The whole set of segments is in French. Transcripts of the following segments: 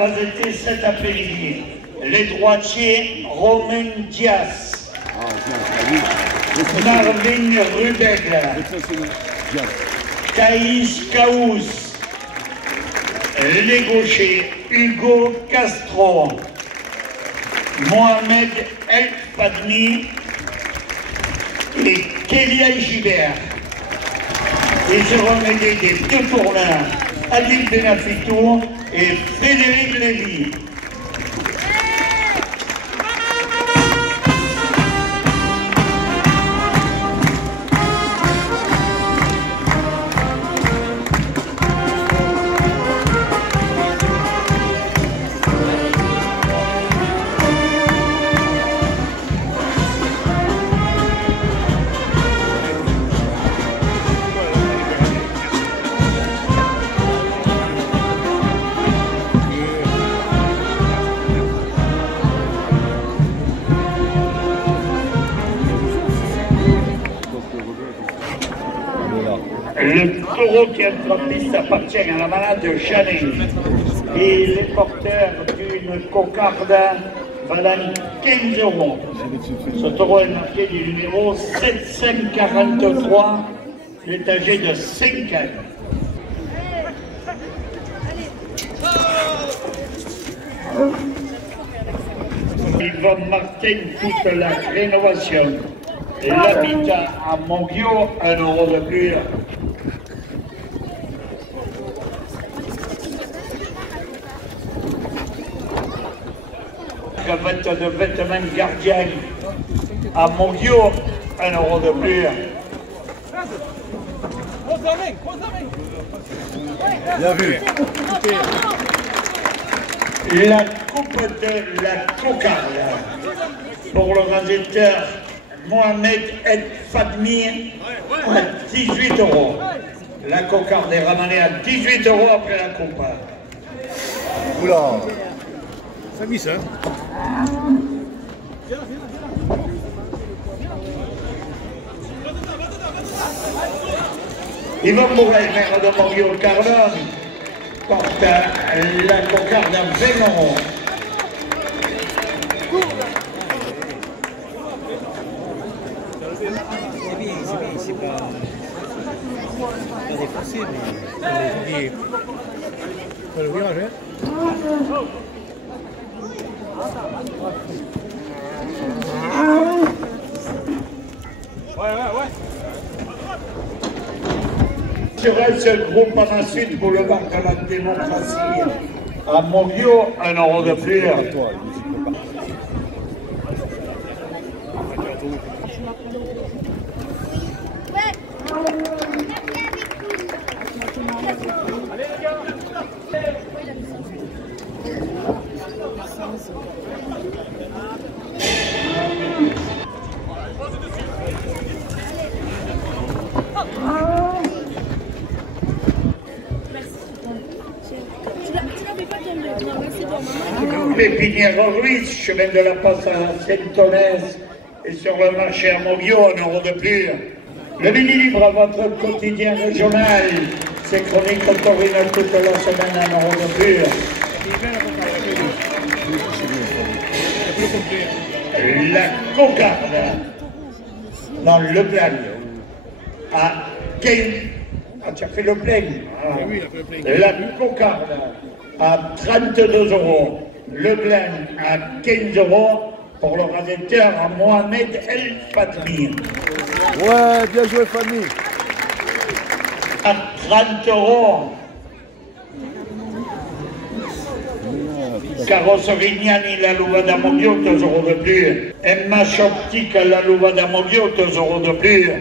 raseter cet après-midi. Les droitiers, Romain Diaz. Marvin Rudeg. Thaïs Kaous. Les gauchers, Hugo Castro. Mohamed El Fadmi et Kélia Gibert. Et je remets des deux tourneurs, Adil Benafitou et Frédéric Lévy. Le taureau qui est en piste appartient à la malade de Chanel. Et les porteurs d'une cocarde valent 15 €. Ce taureau est marqué du numéro 743. Il est âgé de 5 ans. Il va marquer toute la rénovation. L'habitat à Monguio, 1 € de plus. De vêtements gardiens à Monguio, 1 € de plus. Bien vu. La coupe de la cocarde pour le rasetteur Mohamed El Fadmi à 18 €. La cocarde est ramenée à 18 € après la coupe. Oula. Ça glisse, hein. Yvan Bourret, maire de Monguio-Cardon, porte la cocarde à 20 €. C'est pas défoncé, mais le virage, hein. Ouais. Sera ce groupe ensuite boulevard de la démocratie à Monguio, 1 € de plus. Pépinière Ruiz, chemin de la Passe à Saint-Thonès et sur le marché à Monguio, 1 € de plus. Le Midi Libre à votre quotidien régional, c'est chronique Taurine toute la semaine, 1 € de plus. La cocarde dans le plein à 15. Ah, tu as fait le plein. Ah. La cocarde à 32 €. Le blanc à 15 € pour le rasetteur à Mohamed El Fadmi. Ouais, bien joué, Fanny. À 30 €. Carrosserie Gnani, la louva d'Amoglio, 2 € de plus. Un match optique à la louva d'Amoglio, 2 € de plus.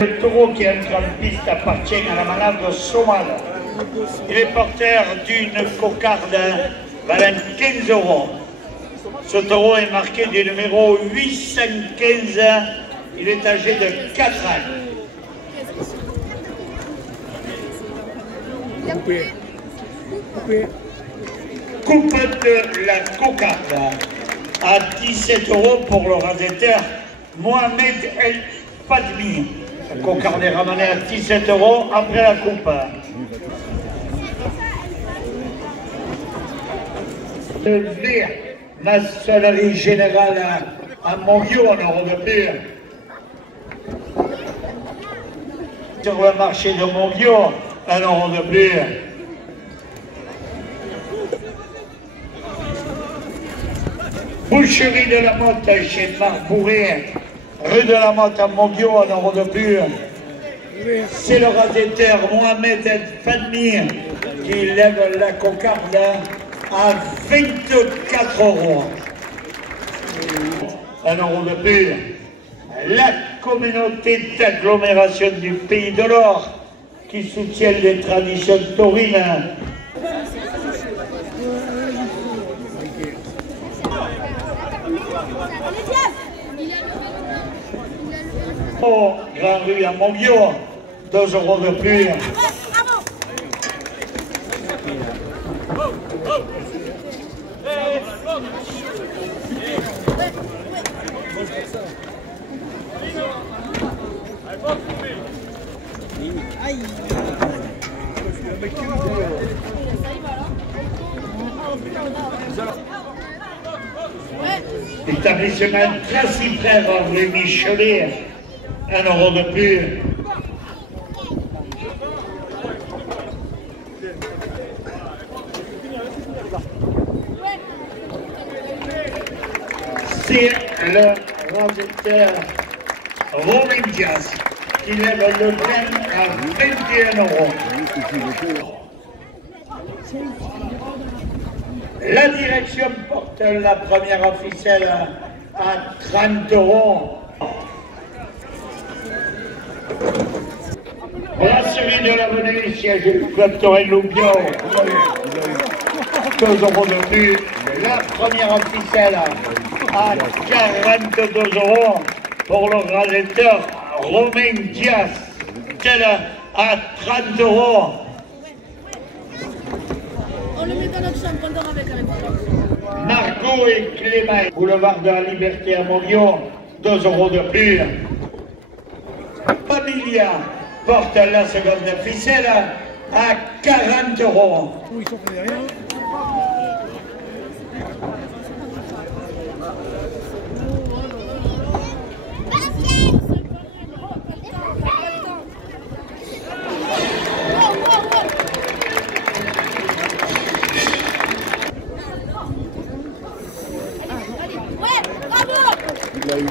Le taureau qui entre en piste appartient à la malade Somala. Il est porteur d'une cocarde valant 15 €. Ce taureau est marqué du numéro 815. Il est âgé de 4 ans. coupe de la cocarde à 17 € pour le rasetteur Mohamed El Fadmi. La cocarde est ramenée à 17 € après la coupe. Le vert, maçonnerie générale à Montguiot, en euro de pur. Sur le marché de Montguiot, 1 € de pur. Boucherie de la Motte chez Marc Bourré, rue de la Motte à Montguiot, 1 € de pur. C'est le rasetteur Mohamed El Fadmi qui lève la cocarde à 24 €. 1 € de pur. La communauté d'agglomération du Pays de l'Or qui soutient les traditions taurines. Oh, Grand Rue à Montguiot, 2 € de plus. Établissement Tracifrère rue Michelet, 1 € de plus. C'est le rasetteur Rolling Jazz qui lève le thème à 21 €. La direction porte la première ficelle à 30 €. Brasserie de l'avenue, siège du club Torel Loubion, 2 € de plus. La première ficelle à 42 € pour le rasetteur Romain Diaz, tel à 30 €. On le met dans notre chambre, on dort avec Margot et Clément, boulevard de la Liberté à Montguiot, 2 € de plus. Familia porte la seconde ficelle à 40 €. Ils sont près derrière. Il a eu.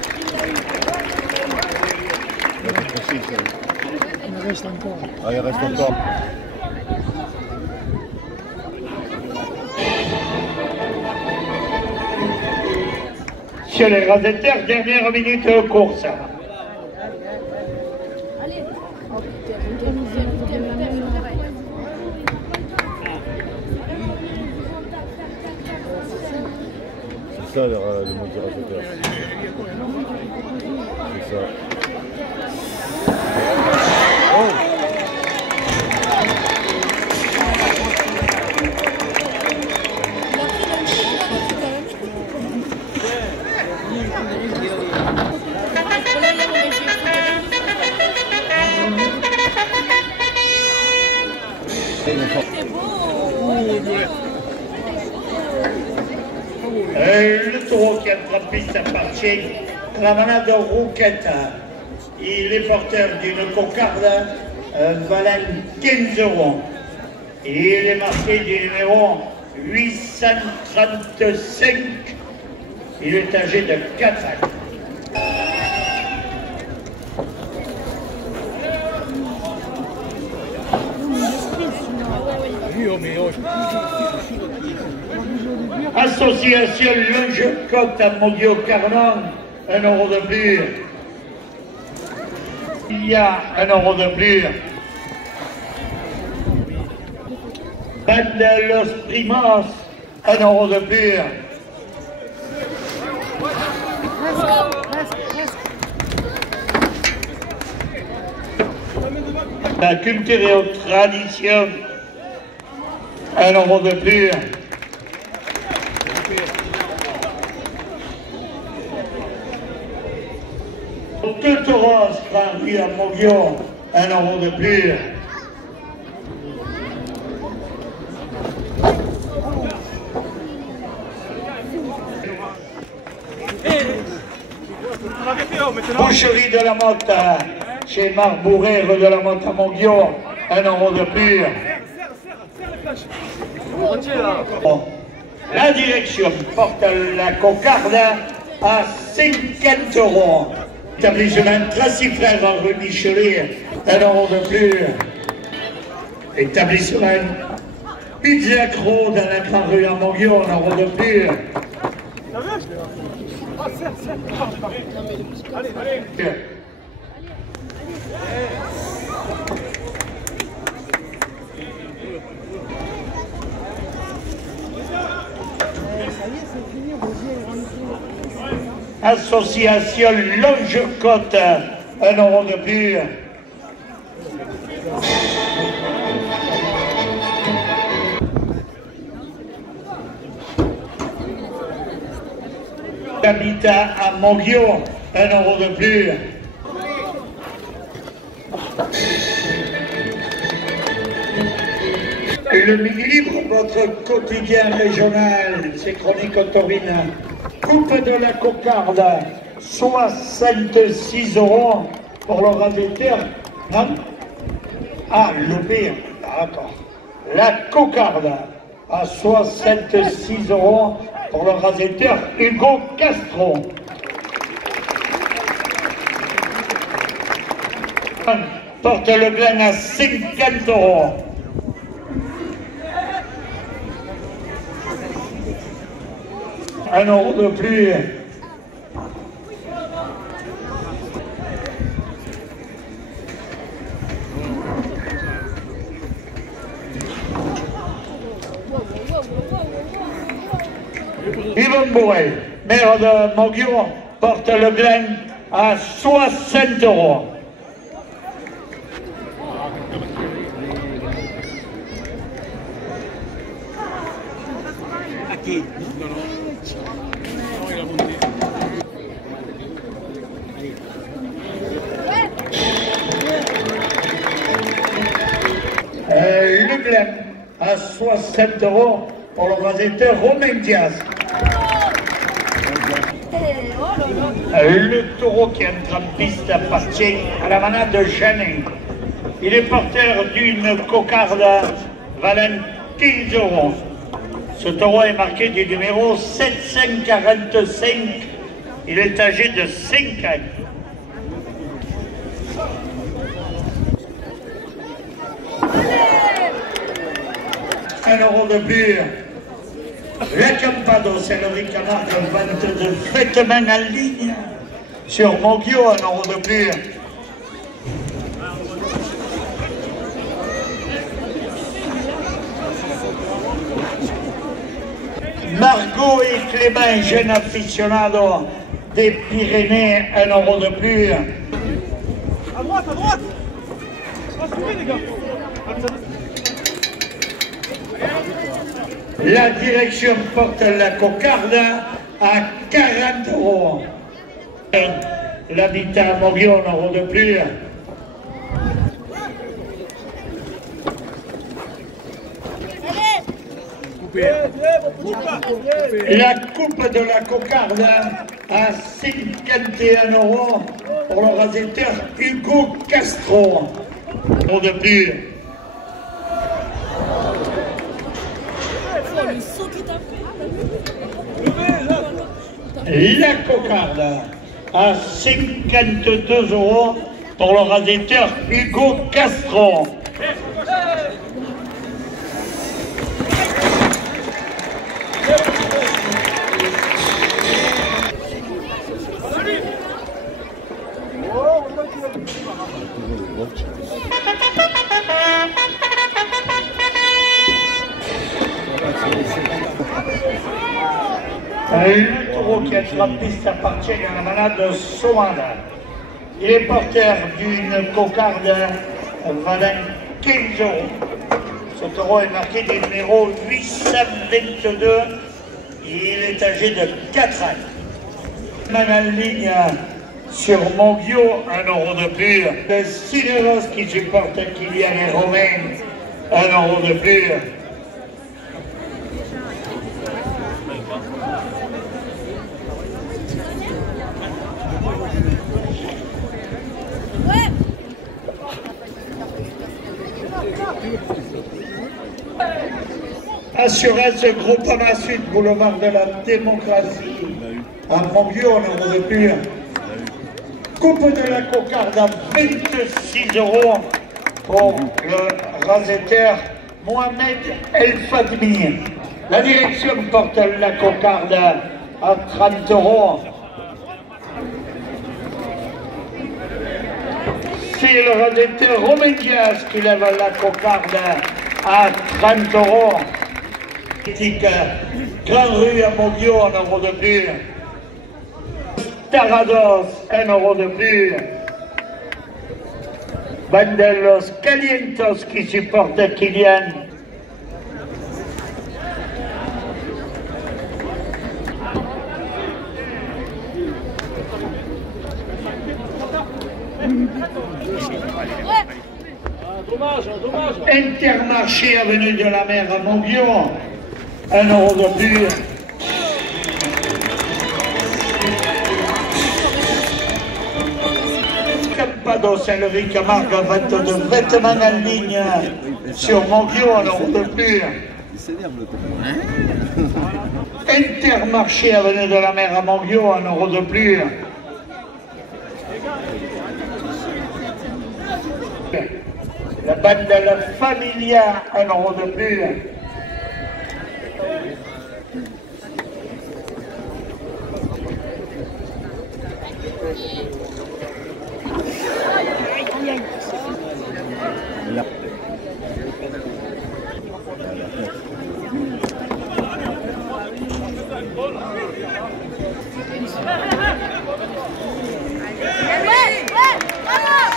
Il reste encore. Ah, il reste encore. Sur les rasetteurs, dernière minute de course. C'est ça le mot du rasetteur. C'est ça. Oh! Le taureau qui attrape sa partie, la manade Rouquette. Il est porteur d'une cocarde valant 15 €. Il est marqué du numéro 835. Il est âgé de 4 ans. Association Longe-Côte à Montguiot-Carnon, 1 € de plus. Il y a 1 € de plus. Bande Los Primos, 1 € de plus. La culture et aux traditions, 1 € de plus. Pour deux taureaux, Rue à Moguion, 1 € de plus. Boucherie de la Motte, chez Marc Bourré, rue de la Motte à Moguion, 1 € de plus. Bon. La direction porte la cocarde à 50 €. Établissement Tracy Frères en rue Michelet, 1 € de plus. Établissement Pizza Croc dans la grande rue à Moguion, 1 € de plus. Allez, allez. Association Longe-Côte, 1 € de plus. Habitat à Moguion, 1 € de plus. Et le Midi Libre, votre quotidien régional, c'est Chroniques Taurines. Coupe de la cocarde, 66 € pour le rasetteur. Non? Ah, le pire, d'accord. La cocarde à 66 € pour le rasetteur Hugo Castro. Porte le Glen à 50 €. Un € de plus. Yvonne Bourré, maire de Moguion, porte le Glen à 60 €. Aquí. Non, non. Non, il a monté. Le Glen à 60 € pour le rasetteur Romain Diaz. Le taureau qui entre en piste appartient à la manade de Janin. Il est porteur d'une cocarde valant 15 €. Ce taureau est marqué du numéro 745. Il est âgé de 5 ans. Un € de plus. La Campado, c'est le ricamard de vente de vêtements en ligne. Sur Moguion, 1 € de plus. Margot et Clément, jeune aficionado des Pyrénées, 1 € de plus. À droite, à droite. Suivez les gars. La direction porte la cocarde à 40 €. L'habitat à Moguion, 1 € de plus. La coupe de la cocarde à 51 € pour le rasetteur Hugo Castro. 1 € de plus. La cocarde à 52 € pour le rasetteur Hugo Castro. Le taureau qui entre en piste appartient à la manade de Somanda. Il est porteur d'une cocarde valant 15 €. Ce taureau est marqué du numéro 822. Il est âgé de 4 ans. En ligne Sur Monguio, 1 euro de plus. Le Cineros qui supporte Kylian et Romain, 1 euro de plus. Assurance Groupama Sud, boulevard de la démocratie. À Monguio, 1 euro de plus. Coupe de la cocarde à 26 euros pour le rasetteur Mohamed El Fadmi. La direction porte la cocarde à 30 euros. C'est le rasetteur Romain Diaz qui lève la cocarde à 30 euros. Grand Rue à Monguio, 1 euro de plus. Tarados, 1 euro de plus. Bandelos Calientos qui supporte Kylian. Intermarché avenue de la Mer à Monguio, 1 euro de plus. Campado Saint-Levé Camargue à vente de vêtements en ligne sur Monguio, 1 euro de plus. Intermarché avenue de la Mer à Monguio, 1 euro de plus. La bande de la Familia, 1 euro de plus.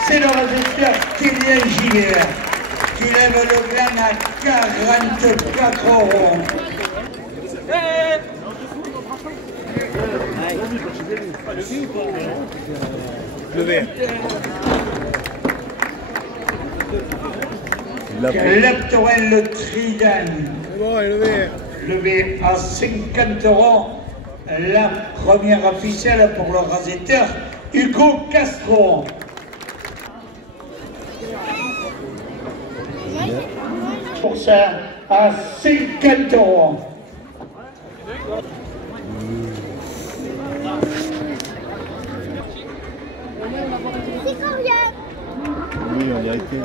C'est le rasetteur Kylian Gillier qui lève le blanc à 44 euros. Le vert. Leptoel le Trident. Bon, le vert. Levé à 50 euros. La première officielle pour le rasetteur Hugo Castro. Pour ça, à 50 euros. C'est combien? Oui, on dirait que.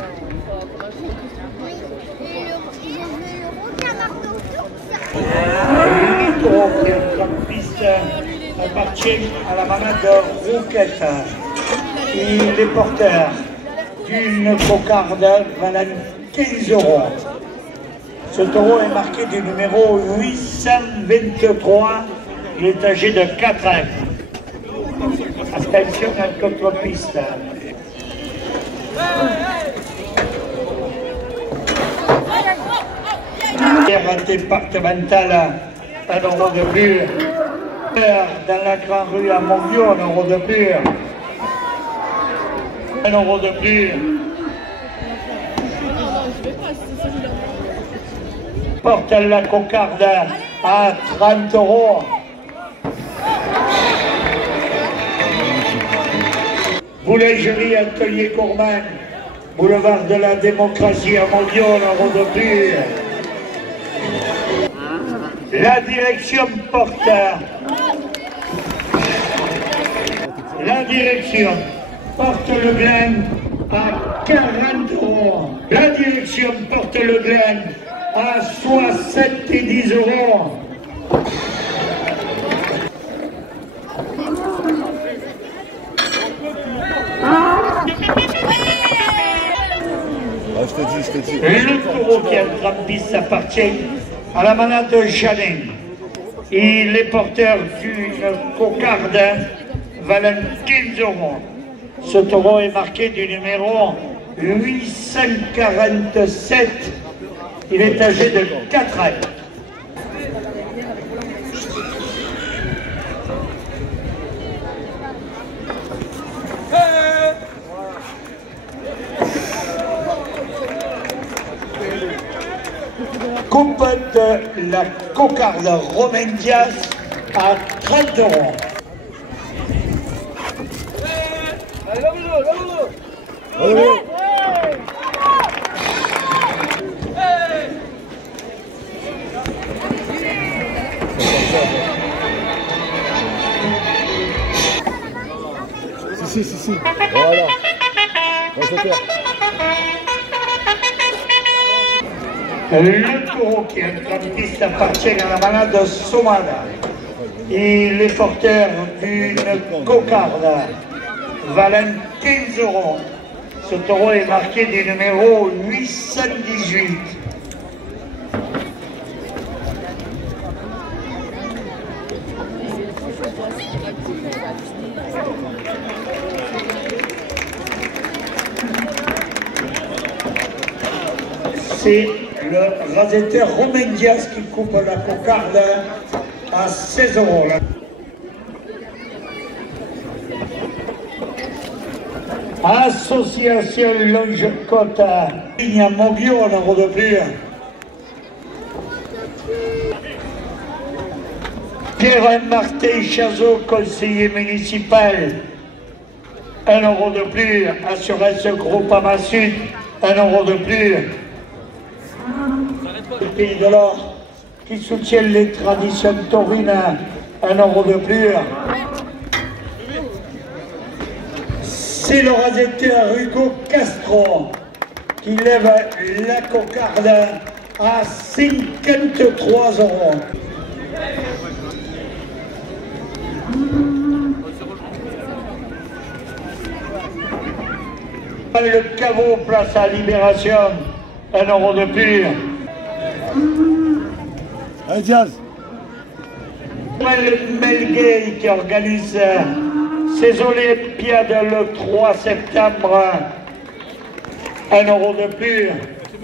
J'ai vu le requin marteau tout. 8 euros qui est en appartient à la manade de Rouquette. Et les porteurs d'une cocarde valent 15 euros. Ce taureau est marqué du numéro 823. Il est âgé de 4 ans. Attention à la contre-piste. Terre départementale, 1 euro de plus. Dans la grande rue à Monguio, 1 euro de plus. 1 euro de plus. Porte la cocarde à 30 euros. Boulangerie Atelier Gourmand, boulevard de la démocratie à Monguio, 1 euro de plus. La direction porte. La direction porte le gland à 40 euros. La direction porte le gland à 70 euros. Je te dis. Le taureau qui a le grand-piste appartient à la manade de Janin. Et les porteurs d'une cocarde valent 15 euros. Ce taureau est marqué du numéro 847. Il est âgé de 4 ans. coupe de la cocarde Romain Diaz à 30 euros. Si. Voilà. On va se faire. Le taureau qui est en piste appartient à la malade Somada. Il est porteur d'une cocarde valant 15 euros. Ce taureau est marqué du numéro 818. C'est le rasetteur Romain Diaz qui coupe la cocarde à 16 euros. Association Longe-Côte, ligne à Montguillon, un euro de plus. Pierre-Martin Chazot, conseiller municipal, 1 euro de plus. Assurance Groupama Sud, 1 euro de plus. Le Pays de l'Or qui soutient les traditions taurines, 1 euro de plus. C'est le rasetteur Hugo Castro qui lève la cocarde à 53 euros. Le caveau place à Libération, 1 euro de plus. Allez, Diaz. Le Melguet qui organise ses Olympiades le 3 septembre, 1 euro de plus.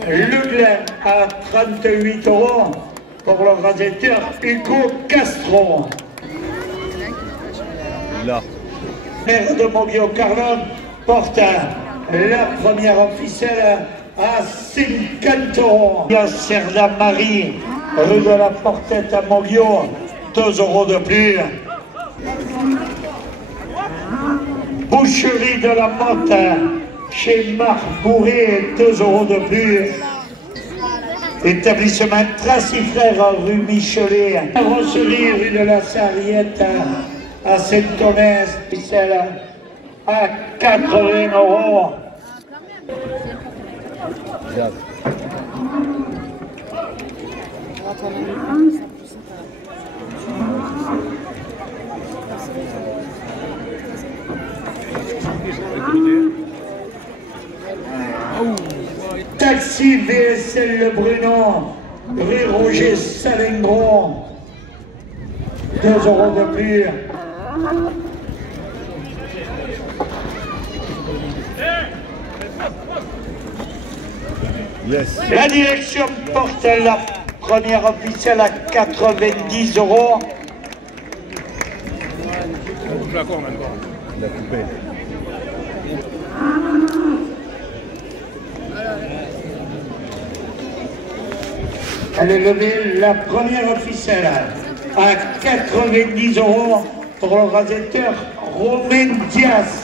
Le Glen à 38 euros pour le rasetteur Hugo Castro. Là. Maire de Montguillon-Carnon porte la première officielle à 50 euros. Serda Marie, rue de la Portette à Montguillon, 2 euros de plus. Boucherie de la Motte chez Marc Bourré, 2 euros de plus. Établissement Tracifrère rue Michelet. Carrosserie rue de la Sarriette à Saint-Onès, celle à 80 euros. Diaz. Taxi VSL Le Brunon, rue Roger Salengron, 2 euros de plus. Yes. La direction porte la première officielle à 90 euros. Il a coupé. Elle est levée la première officielle à 90 euros pour le rasetteur Romain Diaz.